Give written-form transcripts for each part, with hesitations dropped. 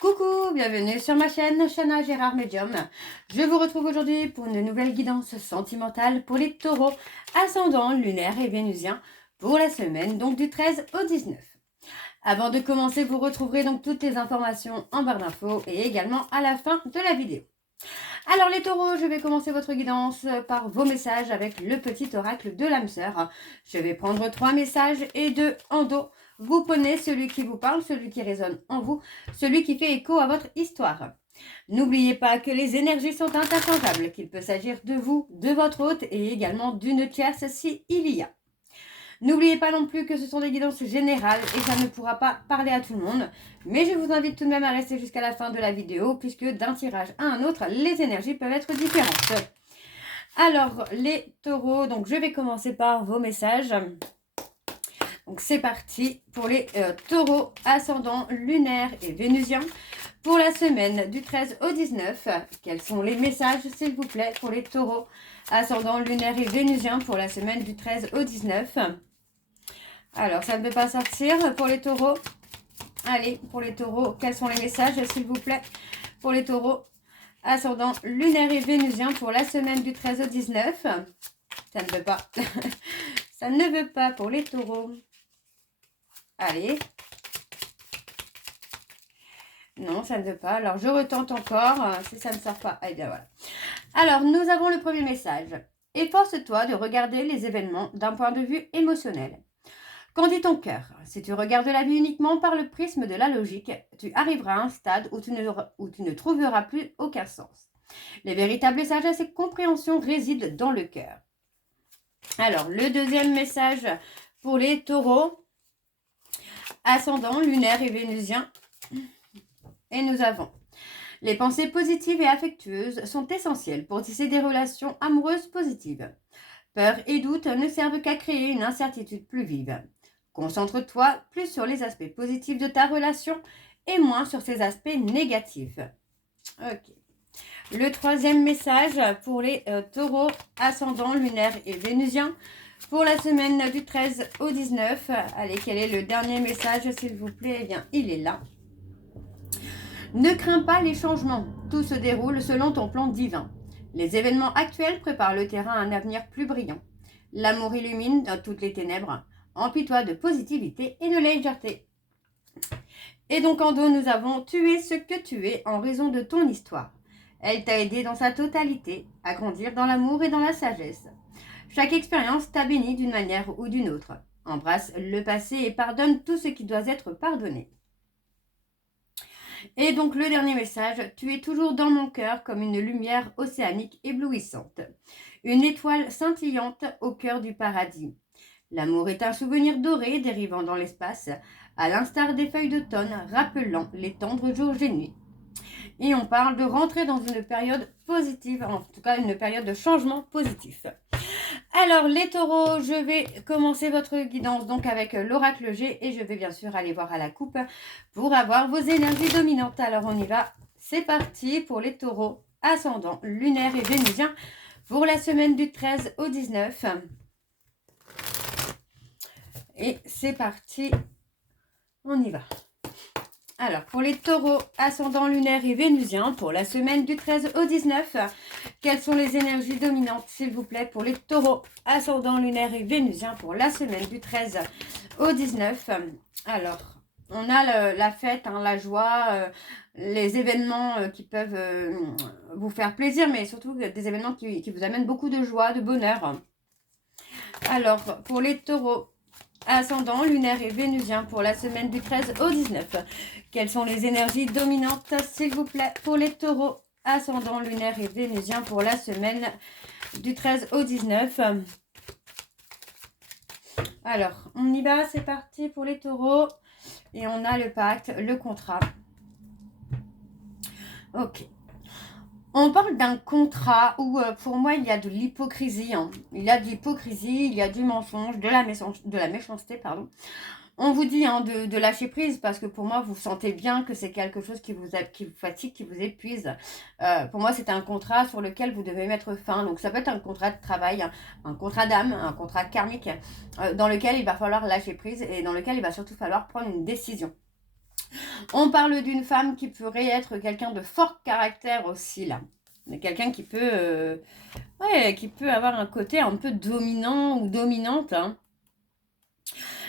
Coucou, bienvenue sur ma chaîne Chana Gérard Medium. Je vous retrouve aujourd'hui pour une nouvelle guidance sentimentale pour les taureaux, ascendant lunaire et vénusien pour la semaine donc du 13 au 19. Avant de commencer, vous retrouverez donc toutes les informations en barre d'infos et également à la fin de la vidéo. Alors les taureaux, je vais commencer votre guidance par vos messages avec le petit oracle de l'âme sœur. Je vais prendre 3 messages et 2 en dos. Vous prenez celui qui vous parle, celui qui résonne en vous, celui qui fait écho à votre histoire. N'oubliez pas que les énergies sont interchangeables, qu'il peut s'agir de vous, de votre hôte et également d'une tierce s'il y a. N'oubliez pas non plus que ce sont des guidances générales et ça ne pourra pas parler à tout le monde. Mais je vous invite tout de même à rester jusqu'à la fin de la vidéo puisque d'un tirage à un autre, les énergies peuvent être différentes. Alors, les taureaux, donc je vais commencer par vos messages. Donc c'est parti pour les taureaux ascendants lunaires et vénusiens pour la semaine du 13 au 19. Quels sont les messages s'il vous plaît pour les taureaux ascendants lunaires et vénusiens pour la semaine du 13 au 19? Alors ça ne veut pas sortir pour les taureaux. Allez, pour les taureaux, quels sont les messages s'il vous plaît pour les taureaux ascendants lunaires et vénusiens pour la semaine du 13 au 19? Ça ne veut pas. Ça ne veut pas pour les taureaux. Allez. Non, ça ne veut pas. Alors, je retente encore. Si ça ne sort pas, eh bien voilà. Alors, nous avons le premier message. Efforce-toi de regarder les événements d'un point de vue émotionnel. Qu'en dit ton cœur? Si tu regardes la vie uniquement par le prisme de la logique, tu arriveras à un stade où tu ne trouveras plus aucun sens. Les véritables sagesse et compréhension résident dans le cœur. Alors, le deuxième message pour les taureaux, ascendant, lunaire et vénusien. Et nous avons les pensées positives et affectueuses sont essentielles pour tisser des relations amoureuses positives. Peur et doute ne servent qu'à créer une incertitude plus vive. Concentre-toi plus sur les aspects positifs de ta relation et moins sur ses aspects négatifs. Ok. Le troisième message pour les taureaux ascendants, lunaires et vénusiens pour la semaine du 13 au 19. Allez, quel est le dernier message s'il vous plaît? Eh bien, il est là. Ne crains pas les changements, tout se déroule selon ton plan divin. Les événements actuels préparent le terrain à un avenir plus brillant. L'amour illumine dans toutes les ténèbres. Emplis-toi de positivité et de légèreté. Et donc en dos, nous avons tué ce que tu es en raison de ton histoire. Elle t'a aidé dans sa totalité à grandir dans l'amour et dans la sagesse. Chaque expérience t'a béni d'une manière ou d'une autre. Embrasse le passé et pardonne tout ce qui doit être pardonné. Et donc le dernier message, tu es toujours dans mon cœur comme une lumière océanique éblouissante. Une étoile scintillante au cœur du paradis. L'amour est un souvenir doré dérivant dans l'espace, à l'instar des feuilles d'automne rappelant les tendres jours et nuits. Et on parle de rentrer dans une période positive, en tout cas une période de changement positif. Alors les taureaux, je vais commencer votre guidance donc avec l'oracle G et je vais bien sûr aller voir à la coupe pour avoir vos énergies dominantes. Alors on y va, c'est parti pour les taureaux ascendants, lunaires et vénusiens pour la semaine du 13 au 19. Et c'est parti, on y va. Alors, pour les taureaux ascendants lunaires et vénusiens, pour la semaine du 13 au 19, quelles sont les énergies dominantes, s'il vous plaît, pour les taureaux ascendants lunaires et vénusiens, pour la semaine du 13 au 19? Alors, on a la fête, la joie, les événements qui peuvent vous faire plaisir, mais surtout des événements qui vous amènent beaucoup de joie, de bonheur. Alors, pour les taureaux ascendant, lunaire et vénusien pour la semaine du 13 au 19. Quelles sont les énergies dominantes, s'il vous plaît, pour les taureaux ascendant, lunaire et vénusien pour la semaine du 13 au 19? Alors, on y va, c'est parti pour les taureaux. Et on a le pacte, le contrat. Ok. On parle d'un contrat où, pour moi, il y a de l'hypocrisie. Il y a de l'hypocrisie, il y a du mensonge, de la méchanceté, pardon. On vous dit de lâcher prise parce que pour moi, vous sentez bien que c'est quelque chose qui vous fatigue, qui vous épuise. Pour moi, c'est un contrat sur lequel vous devez mettre fin. Donc, ça peut être un contrat de travail, un contrat d'âme, un contrat karmique, dans lequel il va falloir lâcher prise et dans lequel il va surtout falloir prendre une décision. On parle d'une femme qui pourrait être quelqu'un de fort caractère aussi, là. Quelqu'un qui peut avoir un côté un peu dominant ou dominante, hein.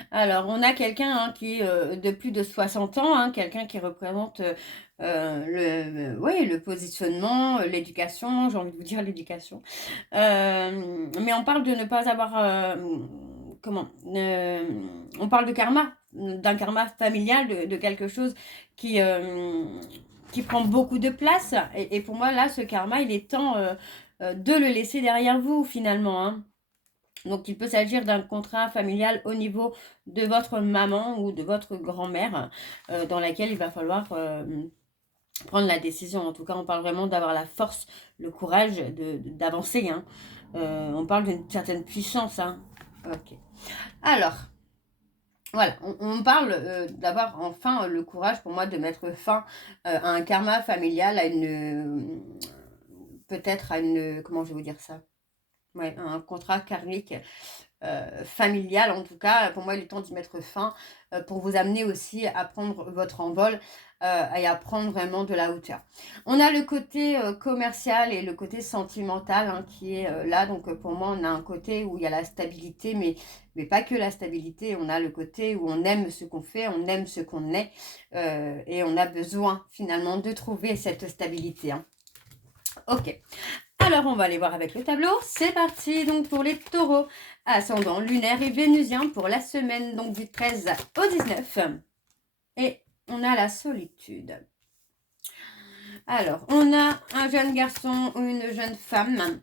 Alors, on a quelqu'un qui est de plus de 60 ans, hein, quelqu'un qui représente le positionnement, l'éducation, j'ai envie de vous dire l'éducation. Mais on parle de ne pas avoir... on parle de karma, d'un karma familial, de quelque chose qui prend beaucoup de place. Et pour moi, là, ce karma, il est temps de le laisser derrière vous, finalement, hein. Donc, il peut s'agir d'un contrat familial au niveau de votre maman ou de votre grand-mère, dans laquelle il va falloir prendre la décision. En tout cas, on parle vraiment d'avoir la force, le courage d'avancer, hein. On parle d'une certaine puissance, hein. Ok. Alors, voilà, on parle d'avoir enfin le courage pour moi de mettre fin à un karma familial, à une... peut-être à une... Comment je vais vous dire ça? Ouais, un contrat karmique familial, en tout cas. Pour moi, il est temps d'y mettre fin pour vous amener aussi à prendre votre envol et à prendre vraiment de la hauteur. On a le côté commercial et le côté sentimental hein, qui est là. Donc, pour moi, on a un côté où il y a la stabilité, mais pas que la stabilité. On a le côté où on aime ce qu'on fait, on aime ce qu'on est et on a besoin finalement de trouver cette stabilité, hein. Ok. Alors, on va aller voir avec le tableau. C'est parti donc pour les taureaux. Ascendant lunaire et vénusien pour la semaine donc du 13 au 19. Et on a la solitude. Alors, on a un jeune garçon ou une jeune femme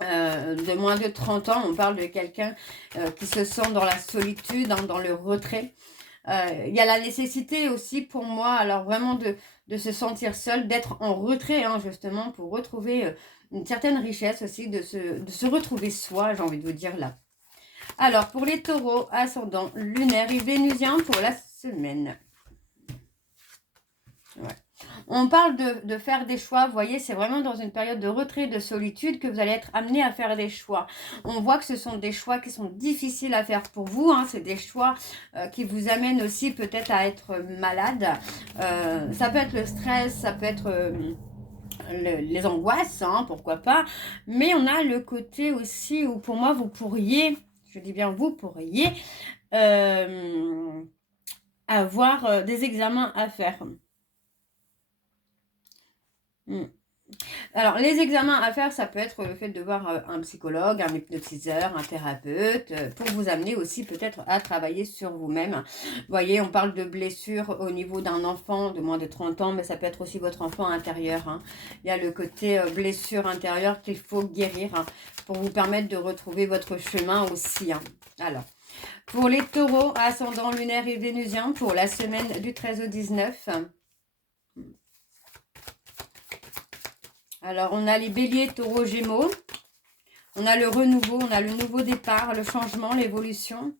de moins de 30 ans. On parle de quelqu'un qui se sent dans la solitude, hein, dans le retrait. Il y a la nécessité aussi pour moi, alors vraiment de se sentir seul, d'être en retrait, hein, justement, pour retrouver une certaine richesse aussi, de se retrouver soi, j'ai envie de vous dire là. Alors, pour les taureaux, ascendant lunaire et vénusien pour la semaine. Ouais. On parle de faire des choix, vous voyez, c'est vraiment dans une période de retrait, de solitude que vous allez être amené à faire des choix. On voit que ce sont des choix qui sont difficiles à faire pour vous, hein, c'est des choix qui vous amènent aussi peut-être à être malade. Ça peut être le stress, ça peut être les angoisses, hein, pourquoi pas. Mais on a le côté aussi où pour moi vous pourriez, je dis bien vous pourriez, avoir des examens à faire. Alors, les examens à faire, ça peut être le fait de voir un psychologue, un hypnotiseur, un thérapeute, pour vous amener aussi peut-être à travailler sur vous-même. Vous voyez, on parle de blessures au niveau d'un enfant de moins de 30 ans, mais ça peut être aussi votre enfant intérieur, hein. Il y a le côté blessure intérieure qu'il faut guérir hein, pour vous permettre de retrouver votre chemin aussi, hein. Alors, pour les taureaux, ascendant lunaire et vénusien, pour la semaine du 13 au 19... Alors, on a les béliers, taureaux, gémeaux. On a le renouveau, on a le nouveau départ, le changement, l'évolution.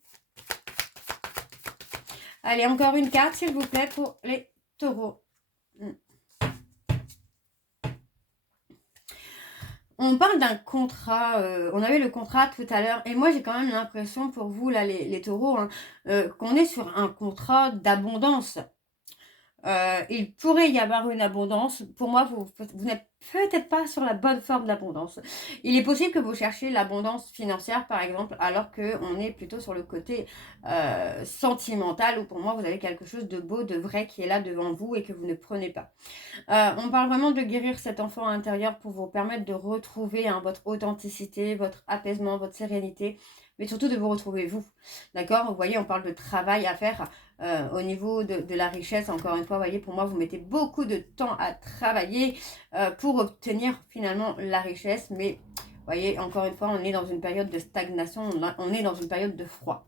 Allez, encore une carte, s'il vous plaît, pour les taureaux. On parle d'un contrat, on avait le contrat tout à l'heure, et moi j'ai quand même l'impression pour vous, là, les taureaux, hein, qu'on est sur un contrat d'abondance. Il pourrait y avoir une abondance. Pour moi, vous n'êtes peut-être pas sur la bonne forme d'abondance. Il est possible que vous cherchiez l'abondance financière, par exemple, alors qu'on est plutôt sur le côté sentimental, où pour moi, vous avez quelque chose de beau, de vrai qui est là devant vous et que vous ne prenez pas. On parle vraiment de guérir cet enfant intérieur pour vous permettre de retrouver hein, votre authenticité, votre apaisement, votre sérénité, mais surtout de vous retrouver vous. D'accord? Vous voyez, on parle de travail à faire au niveau de la richesse. Encore une fois, vous voyez, pour moi, vous mettez beaucoup de temps à travailler pour obtenir finalement la richesse. Mais vous voyez, encore une fois, on est dans une période de stagnation, on est dans une période de froid.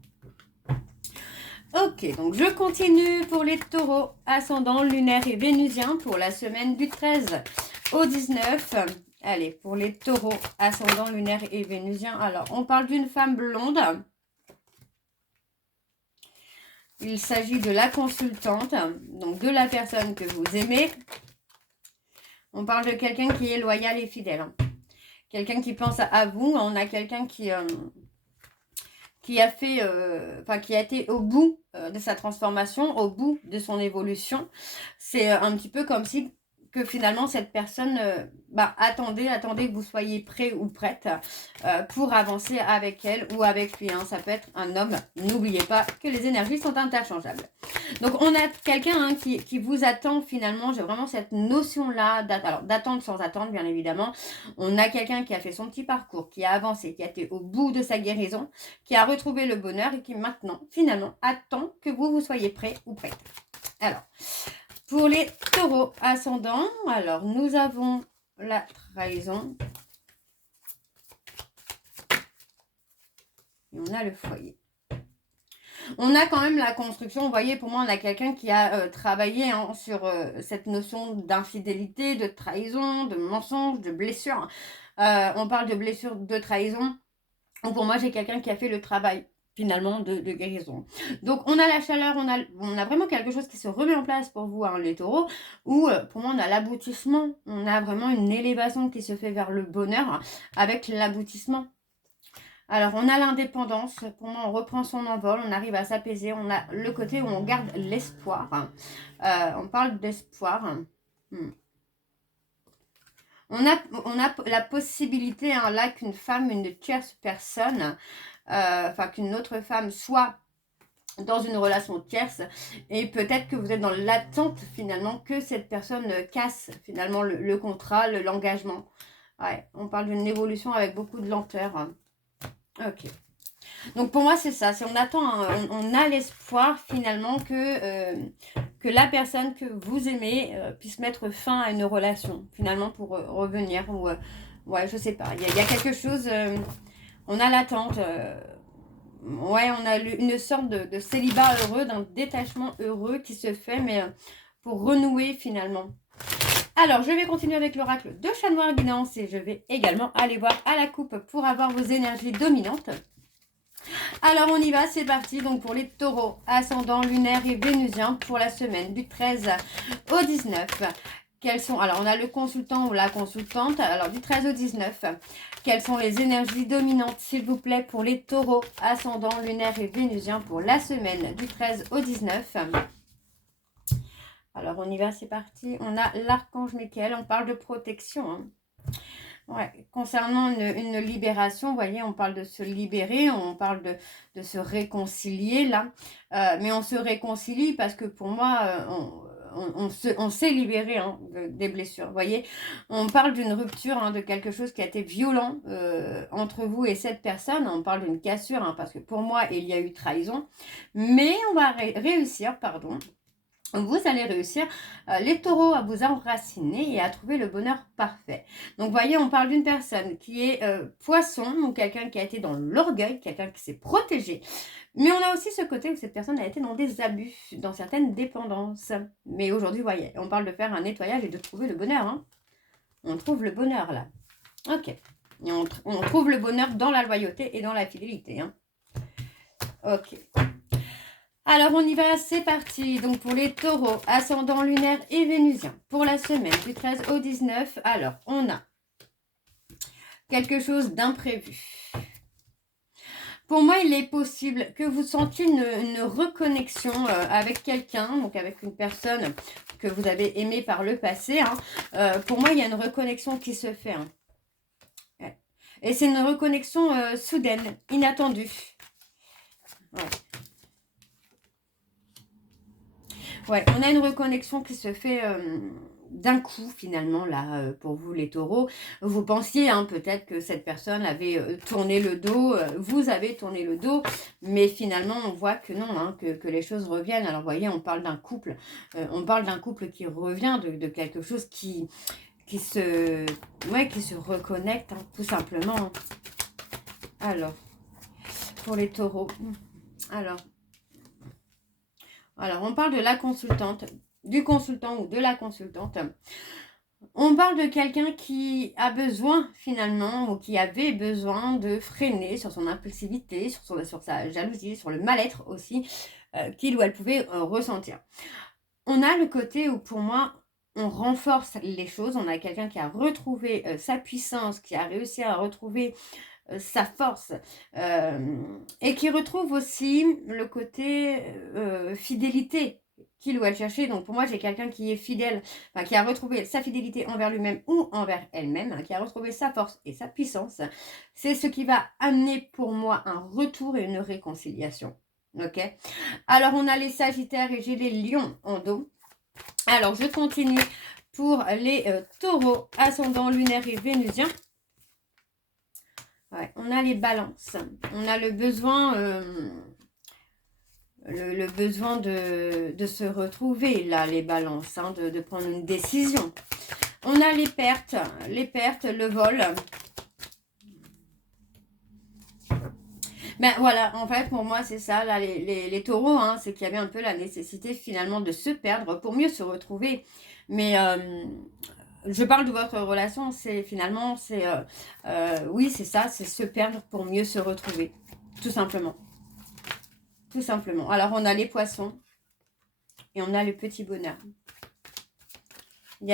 Ok, donc je continue pour les taureaux, ascendant lunaire et vénusien pour la semaine du 13 au 19. Allez, pour les taureaux, ascendant lunaire et vénusien. Alors, on parle d'une femme blonde. Il s'agit de la consultante, donc de la personne que vous aimez. On parle de quelqu'un qui est loyal et fidèle. Quelqu'un qui pense à vous. On a quelqu'un qui qui a fait, qui a été au bout de sa transformation, au bout de son évolution. C'est un petit peu comme si que finalement cette personne attendez que vous soyez prêt ou prête pour avancer avec elle ou avec lui. Hein. Ça peut être un homme. N'oubliez pas que les énergies sont interchangeables. Donc on a quelqu'un qui vous attend finalement. J'ai vraiment cette notion-là d'attendre sans attendre, bien évidemment. On a quelqu'un qui a fait son petit parcours, qui a avancé, qui a été au bout de sa guérison, qui a retrouvé le bonheur et qui maintenant, finalement, attend que vous soyez prêt ou prête. Alors, pour les taureaux ascendants, alors nous avons la trahison. Et on a le foyer. On a quand même la construction. Vous voyez, pour moi, on a quelqu'un qui a travaillé sur cette notion d'infidélité, de trahison, de mensonge, de blessure. On parle de blessure, de trahison. Donc pour moi, j'ai quelqu'un qui a fait le travail finalement de guérison. Donc on a la chaleur, on a vraiment quelque chose qui se remet en place pour vous, hein, les taureaux, où pour moi on a l'aboutissement, on a vraiment une élévation qui se fait vers le bonheur avec l'aboutissement. Alors on a l'indépendance, pour moi on reprend son envol, on arrive à s'apaiser, on a le côté où on garde l'espoir, on parle d'espoir. On a la possibilité là qu'une femme, une tierce personne, qu'une autre femme soit dans une relation tierce et peut-être que vous êtes dans l'attente finalement que cette personne casse finalement le contrat, l'engagement. Ouais, on parle d'une évolution avec beaucoup de lenteur. Ok. Donc pour moi c'est ça, c'est on attend, on a l'espoir finalement que la personne que vous aimez puisse mettre fin à une relation finalement pour revenir ou ouais je sais pas, il y a quelque chose, on a l'attente, ouais on a une sorte de célibat heureux, d'un détachement heureux qui se fait mais pour renouer finalement. Alors, je vais continuer avec l'oracle de Chat Noir Guidance et je vais également aller voir à la coupe pour avoir vos énergies dominantes. Alors, on y va, c'est parti. Donc, pour les taureaux, ascendant lunaire et vénusien pour la semaine du 13 au 19. Quels sont, alors, on a le consultant ou la consultante. Alors, du 13 au 19, quelles sont les énergies dominantes, s'il vous plaît, pour les taureaux, ascendant lunaire et vénusien pour la semaine du 13 au 19. Alors, on y va, c'est parti. On a l'archange Michael, on parle de protection. Hein. Ouais. Concernant une libération, vous voyez, on parle de se libérer, on parle de se réconcilier, là. Mais on se réconcilie parce que pour moi, on s'est libéré des blessures. Vous voyez, on parle d'une rupture, de quelque chose qui a été violent entre vous et cette personne. On parle d'une cassure, parce que pour moi, il y a eu trahison. Mais on va réussir, vous allez réussir, les taureaux, à vous enraciner et à trouver le bonheur parfait. Donc, vous voyez, on parle d'une personne qui est poisson, donc quelqu'un qui a été dans l'orgueil, quelqu'un qui s'est protégé. Mais on a aussi ce côté où cette personne a été dans des abus, dans certaines dépendances. Mais aujourd'hui, vous voyez, on parle de faire un nettoyage et de trouver le bonheur. Hein. On trouve le bonheur, là. Ok. Et on trouve le bonheur dans la loyauté et dans la fidélité. Hein. Ok. Alors, on y va, c'est parti. Donc, pour les taureaux, ascendant lunaire et vénusien, pour la semaine du 13 au 19, alors, on a quelque chose d'imprévu. Pour moi, il est possible que vous sentiez une reconnexion avec quelqu'un, donc avec une personne que vous avez aimée par le passé. Pour moi, il y a une reconnexion qui se fait. Ouais. Et c'est une reconnexion soudaine, inattendue. Ouais. Ouais, on a une reconnexion qui se fait d'un coup finalement là pour vous les taureaux. Vous pensiez peut-être que cette personne avait tourné le dos, vous avez tourné le dos, mais finalement on voit que non, que les choses reviennent. Alors vous voyez, on parle d'un couple, qui revient, de quelque chose qui se reconnecte tout simplement. Alors, pour les taureaux, alors, on parle de la consultante, du consultant ou de la consultante. On parle de quelqu'un qui a besoin, finalement, ou qui avait besoin de freiner sur son impulsivité, sur sa jalousie, sur le mal-être aussi, qu'il ou elle pouvait ressentir. On a le côté où, pour moi, on renforce les choses. On a quelqu'un qui a retrouvé sa puissance, qui a réussi à retrouver sa force et qui retrouve aussi le côté fidélité qu'il ou elle cherchait. Donc pour moi, j'ai quelqu'un qui est fidèle, enfin, qui a retrouvé sa fidélité envers lui-même ou envers elle-même, hein, qui a retrouvé sa force et sa puissance. C'est ce qui va amener pour moi un retour et une réconciliation. Ok. Alors on a les Sagittaires et j'ai les Lions en dos. Alors je continue pour les Taureaux, ascendant lunaire et vénusien. Ouais, on a les Balances. On a le besoin, le besoin de se retrouver, là, les Balances, hein, de prendre une décision. On a les pertes, le vol. Ben voilà, en fait, pour moi, c'est ça, là, les taureaux, hein, c'est qu'il y avait un peu la nécessité, finalement, de se perdre pour mieux se retrouver. Mais je parle de votre relation, c'est finalement, c'est, oui, c'est ça, c'est se perdre pour mieux se retrouver, tout simplement. Tout simplement. Alors, on a les poissons et on a le petit bonheur. Il y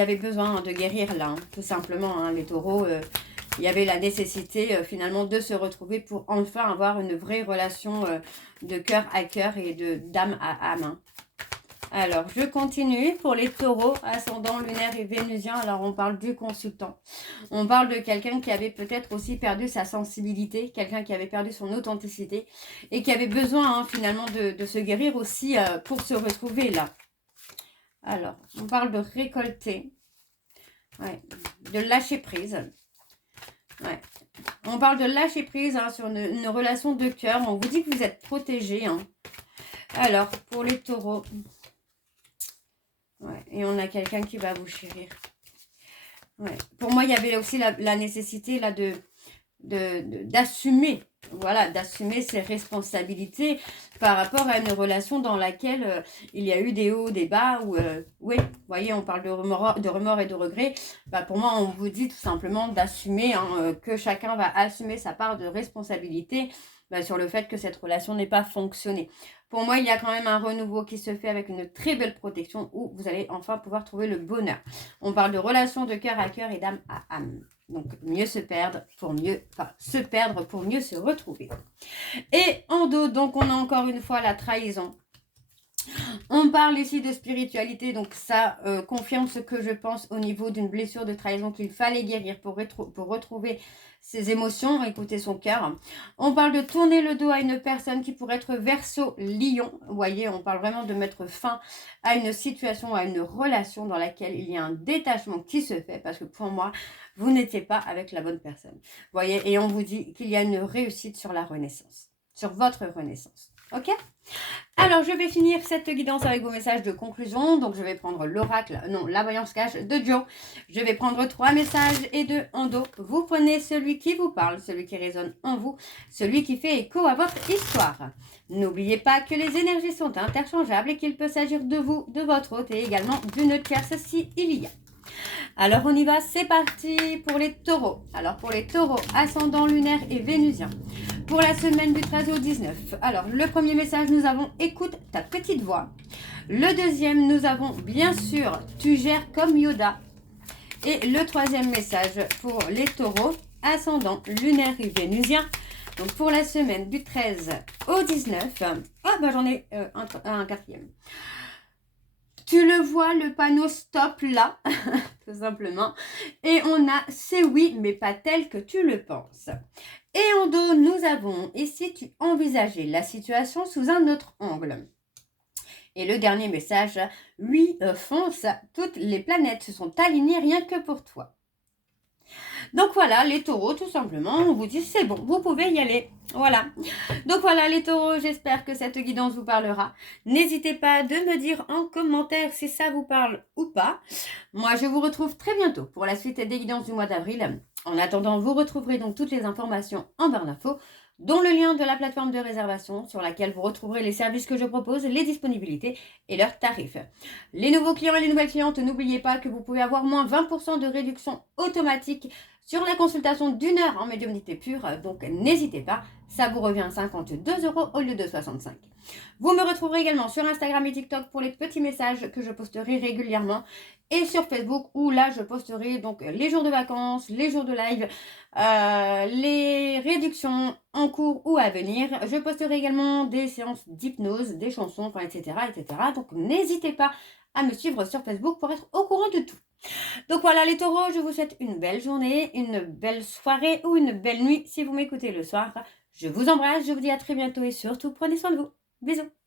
avait besoin de guérir, là, hein, tout simplement, hein, les taureaux. Il y avait la nécessité finalement de se retrouver pour enfin avoir une vraie relation de cœur à cœur et d'âme à âme. Alors, je continue pour les taureaux, ascendant lunaire et vénusien. Alors, on parle du consultant. On parle de quelqu'un qui avait peut-être aussi perdu sa sensibilité, quelqu'un qui avait perdu son authenticité et qui avait besoin hein, finalement de se guérir aussi pour se retrouver là. Alors, on parle de récolter, ouais, de lâcher prise. Ouais. On parle de lâcher prise hein, sur une relation de cœur. On vous dit que vous êtes protégé. Hein. Alors, pour les taureaux. Ouais. Et on a quelqu'un qui va vous chérir. Ouais. Pour moi, il y avait aussi la nécessité là d'assumer. Voilà, d'assumer ses responsabilités par rapport à une relation dans laquelle il y a eu des hauts, des bas. Oui, vous voyez, on parle de remords et de regrets. Bah, pour moi, on vous dit tout simplement d'assumer, hein, que chacun va assumer sa part de responsabilité bah, sur le fait que cette relation n'ait pas fonctionné. Pour moi, il y a quand même un renouveau qui se fait avec une très belle protection où vous allez enfin pouvoir trouver le bonheur. On parle de relation de cœur à cœur et d'âme à âme. Donc, mieux se perdre pour mieux, enfin, se perdre pour mieux se retrouver. Et en dos, donc, on a encore une fois la trahison. On parle ici de spiritualité, donc ça confirme ce que je pense au niveau d'une blessure de trahison qu'il fallait guérir pour retrouver ses émotions, écouter son cœur. On parle de tourner le dos à une personne qui pourrait être Verseau, Lion. Vous voyez, on parle vraiment de mettre fin à une situation, à une relation dans laquelle il y a un détachement qui se fait, parce que pour moi, vous n'étiez pas avec la bonne personne. Vous voyez, et on vous dit qu'il y a une réussite sur la renaissance, sur votre renaissance. Ok ? Alors, je vais finir cette guidance avec vos messages de conclusion. Donc, je vais prendre l'oracle, non, la voyance cache de Joe. Je vais prendre 3 messages et 2 en dos. Vous prenez celui qui vous parle, celui qui résonne en vous, celui qui fait écho à votre histoire. N'oubliez pas que les énergies sont interchangeables et qu'il peut s'agir de vous, de votre hôte et également d'une tierce si il y a. Alors, on y va, c'est parti pour les taureaux. Alors, pour les taureaux, ascendant lunaire et vénusien. Pour la semaine du 13 au 19. Alors, le premier message, nous avons « Écoute ta petite voix ». Le deuxième, nous avons bien sûr « Tu gères comme Yoda ». Et le troisième message pour les taureaux, ascendant lunaire et vénusien. Donc, pour la semaine du 13 au 19. Ah, bah j'en ai un quatrième. Tu le vois, le panneau stop là, tout simplement. Et on a c'est oui, mais pas tel que tu le penses. Et en dos, nous avons et si tu envisageais la situation sous un autre angle. Et le dernier message, oui, fonce, toutes les planètes se sont alignées rien que pour toi. Donc voilà, les taureaux, tout simplement, on vous dit c'est bon, vous pouvez y aller. Voilà. Donc voilà les taureaux, j'espère que cette guidance vous parlera. N'hésitez pas de me dire en commentaire si ça vous parle ou pas. Moi, je vous retrouve très bientôt pour la suite des guidances du mois d'avril. En attendant, vous retrouverez donc toutes les informations en barre d'infos, dont le lien de la plateforme de réservation sur laquelle vous retrouverez les services que je propose, les disponibilités et leurs tarifs. Les nouveaux clients et les nouvelles clientes, n'oubliez pas que vous pouvez avoir moins 20% de réduction automatique sur la consultation d'1 heure en médiumnité pure, donc n'hésitez pas, ça vous revient à 52 € au lieu de 65. Vous me retrouverez également sur Instagram et TikTok pour les petits messages que je posterai régulièrement et sur Facebook où là je posterai donc les jours de vacances, les jours de live, les réductions en cours ou à venir. Je posterai également des séances d'hypnose, des chansons, enfin, etc., etc. Donc n'hésitez pas à me suivre sur Facebook pour être au courant de tout. Donc voilà les taureaux, je vous souhaite une belle journée, une belle soirée ou une belle nuit si vous m'écoutez le soir. Je vous embrasse, je vous dis à très bientôt et surtout prenez soin de vous. Bisous.